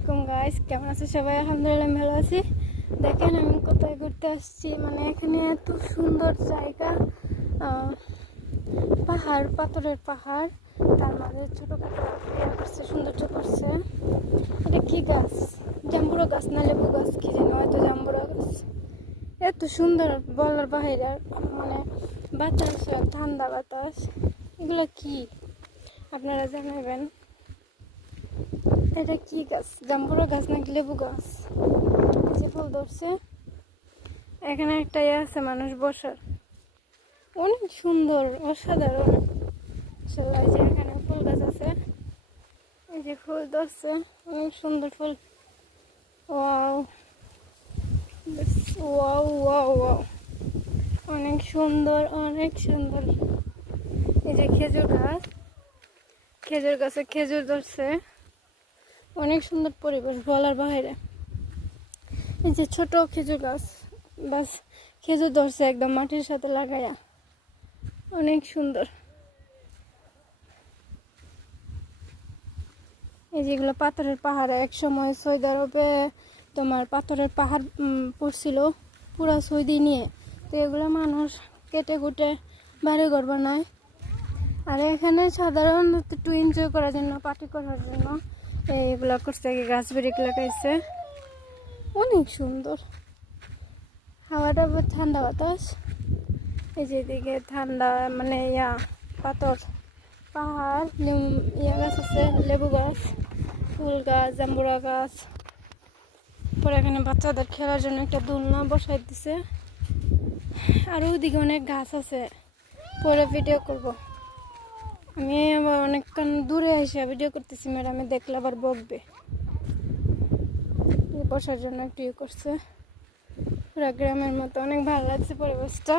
আলাইকুম গাইস, কেমন আছে সবাই? আলহামদুলিল্লাহ আমি ভালো আছি। দেখেন আমি কোথায় ঘুরতে আসছি, মানে এখানে এত সুন্দর জায়গা, পাহাড়, পাথরের পাহাড়, তার মাঝে ছোটখাটো করছে, সৌন্দর্য করছে। এটা কি গাছ? জাম্বুরা গাছ না লেবু গাছ কি জানি, হয়তো জাম্বুরা গাছ। এত সুন্দর বলার বাহিরে, মানে বাতাস, ঠান্ডা বাতাস। এগুলো কি আপনারা জানাবেন? এটা কি গাছ? জাম্বুরা গাছ নাকি লেবু গাছ? যে ফুল ধরছে, এখানে একটা আছে মানুষ বসার, অনেক সুন্দর, অসাধারণ। এই যে এখানে ফুল গাছ আছে, এই যে ফুল ধরছে, অনেক সুন্দর ফুল। ওয়াও ওয়াও ওয়াও ওয়াও, অনেক সুন্দর, অনেক সুন্দর। এই যে খেজুর গাছ, খেজুর গাছে খেজুর ধরছে, অনেক সুন্দর পরিবেশ বলার বাইরে। এই যে ছোট খেজুর গাছ, বাস খেজুর ধরছে একদম মাটির সাথে লাগাইয়া, অনেক সুন্দর। এই যেগুলো পাথরের পাহাড়, এক সময় সৌদি আরবে তোমার পাথরের পাহাড় পড়ছিল পুরা সৌদি নিয়ে, তো এগুলো মানুষ কেটে কুটে বাড়ি ঘর বানায়। আর এখানে সাধারণত একটু এনজয় করার জন্য, পার্টি করার জন্য এইগুলা করছে, গাছ বেরিক লাগাইছে, অনেক সুন্দর। হাওয়াটা ঠান্ডা বাতাস। এই যে এদিকে ঠান্ডা, মানে পাথর পাহাড়, গাছ আছে, লেবু গাছ, ফুল গাছ, জাম্বুরা গাছ। পরে এখানে বাচ্চাদের খেলার জন্য একটা দোলনা বসাই দিছে। আর ওদিকে অনেক গাছ আছে, পরে ভিডিও করব। আমি আবার অনেকক্ষণ দূরে এসে ভিডিও করতেছি, ম্যাডামে দেখলে আবার বকবে। বসার জন্য একটু করছে, পুরা গ্রামের মতো, অনেক ভালো লাগছে পরিবেশটা।